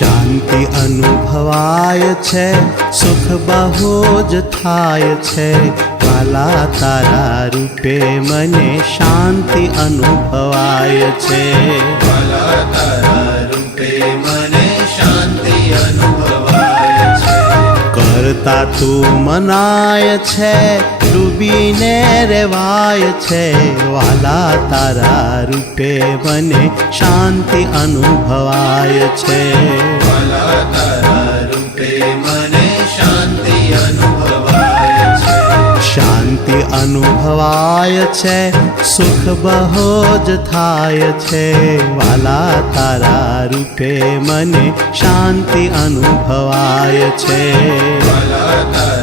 શાંતિ અનુભવાય છે, સુખ બહુ જ થાય છે, વાલા તારા રૂપે મને શાંતિ અનુભવાય છે, વાલા તારા રૂપે મને શાંતિ અનુભવાય છે. કરતા તું મનાય છે, ડૂબીને રેવાય છે, વાલા તારા રૂપે મને શાંતિ અનુભવાય છે, વાલા તારા રૂપે મને શાંતિ અનુભવાય છે. શાંતિ અનુભવાય છે, સુખ બહુ જ થાય છે, વાલા તારા રૂપે મને શાંતિ અનુભવાય છે, વાલા તારા